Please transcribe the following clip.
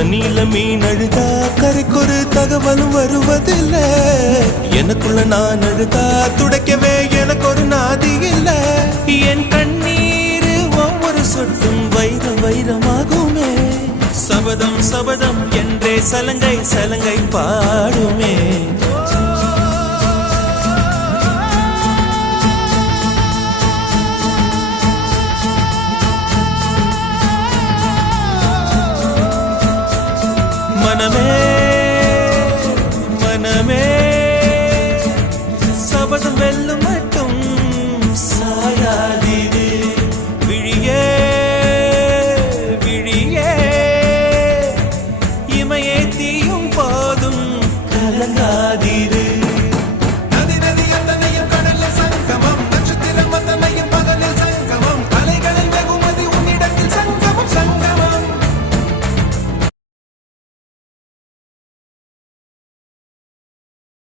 தண்ணியில மீன் அழுதா கரைக்கொரு தகவலும் வருவதில்லை. எனக்குள்ள நான் அழுதா துடைக்கவே எனக்கு ஒரு நாதி இல்லை. என் கண்ணீர் ஒவ்வொரு சொட்டும் வைரம் வைரமாகுமே. சபதம் சபதம் என்றே சலங்கை சலங்கை பாடுமே.